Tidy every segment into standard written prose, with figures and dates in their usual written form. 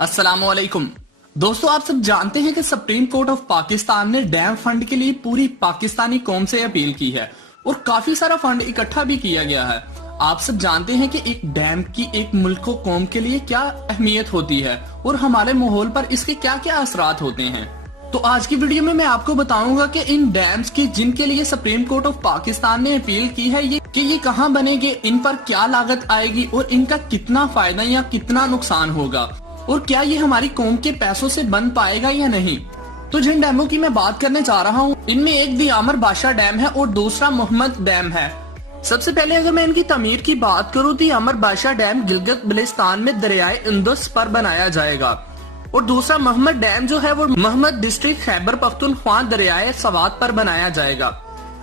अस्सलामुअलैकुम दोस्तों, आप सब जानते हैं कि सुप्रीम कोर्ट ऑफ पाकिस्तान ने डैम फंड के लिए पूरी पाकिस्तानी कौम से अपील की है और काफी सारा फंड इकट्ठा भी किया गया है। आप सब जानते हैं कि एक डैम की एक मुल्क को कौम के लिए क्या अहमियत होती है और हमारे माहौल पर इसके क्या क्या असरात होते हैं। तो आज की वीडियो में मैं आपको बताऊंगा कि इन डैम्स की जिनके लिए सुप्रीम कोर्ट ऑफ पाकिस्तान ने अपील की है ये कहां बनेंगे, इन पर क्या लागत आएगी और इनका कितना फायदा या कितना नुकसान होगा और क्या ये हमारी कौम के पैसों से बन पाएगा या नहीं। तो जिन डैमों की मैं बात करने जा रहा हूँ इनमें एक दी आमर बादशाह डैम है और दूसरा मोहम्मद डैम है। सबसे पहले अगर मैं इनकी तमीर की बात करूँ तो अमर बादशाह डैम गिलगित बल्तिस्तान में दरियाए इंदुस पर बनाया जाएगा और दूसरा मोहम्मद डैम जो है वो मोहम्मद डिस्ट्रिक्ट खैबर पख्तूनख्वा दरियाए सवात पर बनाया जाएगा।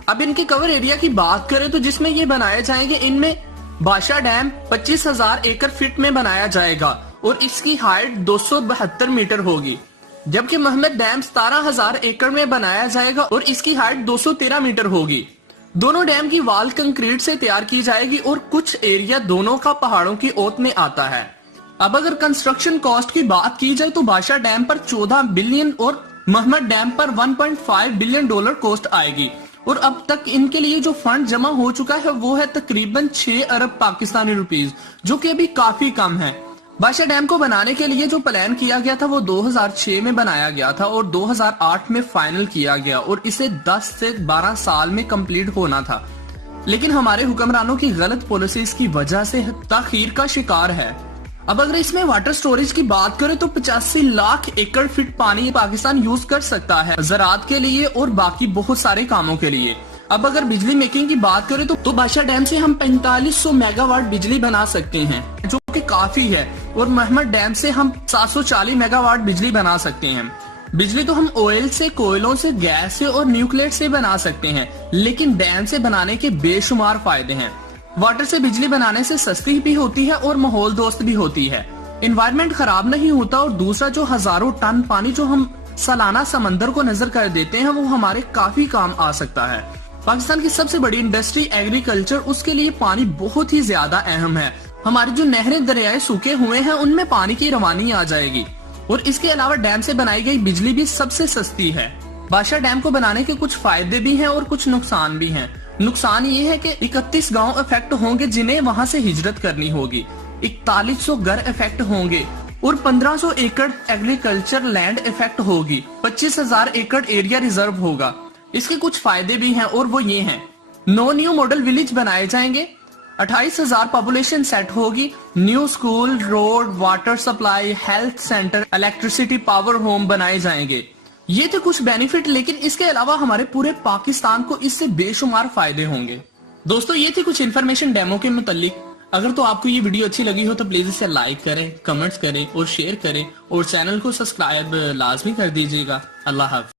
अब इनके कवर एरिया की बात करें तो जिसमें ये बनाए जाएंगे, इनमें बादशाह डैम 25,000 एकड़ फीट में बनाया जाएगा और इसकी हाइट 272 मीटर होगी, जबकि मोहम्मद डैम 17,000 एकड़ में बनाया जाएगा और इसकी हाइट 213 मीटर होगी। दोनों डैम की वाल कंक्रीट से तैयार की जाएगी और कुछ एरिया दोनों का पहाड़ों की ओट में आता है। अब अगर कंस्ट्रक्शन कॉस्ट की बात की जाए तो बादशाह डैम पर 14 बिलियन और मोहम्मद डैम पर 1.5 बिलियन डॉलर कॉस्ट आएगी और अब तक इनके लिए जो फंड जमा हो चुका है वो है तकरीबन 6 अरब पाकिस्तानी रुपीस, जो कि अभी काफी कम है। बादशाह डैम को बनाने के लिए जो प्लान किया गया था वो 2006 में बनाया गया था और 2008 में फाइनल किया गया और इसे 10 से 12 साल में कंप्लीट होना था, लेकिन हमारे हुक्मरानों की गलत पॉलिसीज की वजह से ताखीर का शिकार है। अब अगर इसमें वाटर स्टोरेज की बात करें तो 85 लाख एकड़ फीट पानी पाकिस्तान यूज कर सकता है ज़राअत के लिए और बाकी बहुत सारे कामों के लिए। अब अगर बिजली मेकिंग की बात करें तो बादशाह डैम से हम 4500 मेगावाट बिजली बना सकते हैं, जो कि काफी है, और मोहम्मद डैम से हम 740 मेगावाट बिजली बना सकते हैं। बिजली तो हम ऑयल से, कोयलों से, गैस से और न्यूक्लियर से बना सकते हैं, लेकिन डैम से बनाने के बेशुमार फायदे हैं। वाटर से बिजली बनाने से सस्ती भी होती है और माहौल दोस्त भी होती है, एनवायरमेंट खराब नहीं होता और दूसरा जो हजारों टन पानी जो हम सालाना समंदर को नजर कर देते हैं वो हमारे काफी काम आ सकता है। पाकिस्तान की सबसे बड़ी इंडस्ट्री एग्रीकल्चर, उसके लिए पानी बहुत ही ज्यादा अहम है। हमारे जो नहरें दरियाए सूखे हुए हैं उनमें पानी की रवानी आ जाएगी और इसके अलावा डैम से बनाई गई बिजली भी सबसे सस्ती है। बादशाह डैम को बनाने के कुछ फायदे भी हैं और कुछ नुकसान भी हैं। नुकसान ये है कि 31 गांव इफेक्ट होंगे जिन्हें वहां से हिजरत करनी होगी, 4100 घर इफेक्ट होंगे और 1500 एकड़ एग्रीकल्चर लैंड इफेक्ट होगी, 25,000 एकड़ एरिया रिजर्व होगा। इसके कुछ फायदे भी हैं और वो ये हैं, 9 न्यू मॉडल विलेज बनाए जाएंगे, 28,000 पॉपुलेशन सेट होगी, new school, road, water supply, health centre, electricity, power home बनाए जाएंगे। ये थे कुछ बेनिफिट, लेकिन इसके अलावा हमारे पूरे पाकिस्तान को इससे बेशुमार फायदे होंगे। दोस्तों, ये थी कुछ इन्फॉर्मेशन डैमो के मुतालिक। अगर तो आपको ये वीडियो अच्छी लगी हो तो प्लीज इसे लाइक करें, कमेंट्स करें और शेयर करें और चैनल को सब्सक्राइब लाजमी कर दीजिएगा। अल्लाह हाफ़िज़।